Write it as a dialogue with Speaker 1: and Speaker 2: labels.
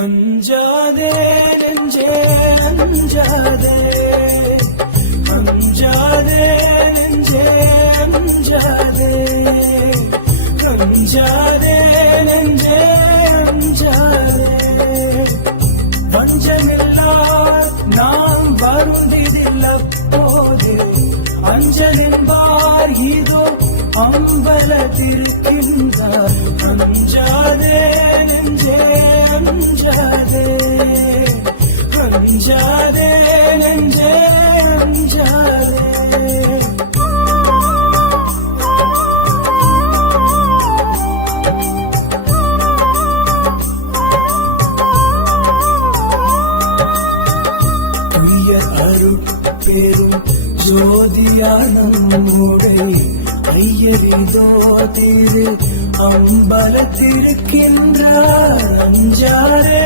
Speaker 1: அஞ்சாதே நெஞ்சே அஞ்சாதே. அஞ்சாதே நெஞ்சே அஞ்சாதே. அஞ்சாதே நெஞ்சே அஞ்சாதே. வஞ்சமில்லார் நாம் வருந்திதில்ல போது அஞ்சலின்பார் இதோ அம்பலத்திருக்கின்றார். அஞ்சாதே அஞ்சாதே அஞ்சாதே நெஞ்சே அஞ்சாதே அருள் பெரும் ஜோதியான மூடை ஐயரிதோ திரு அம்பலத்திருக்கின்றார் அஞ்சாரே.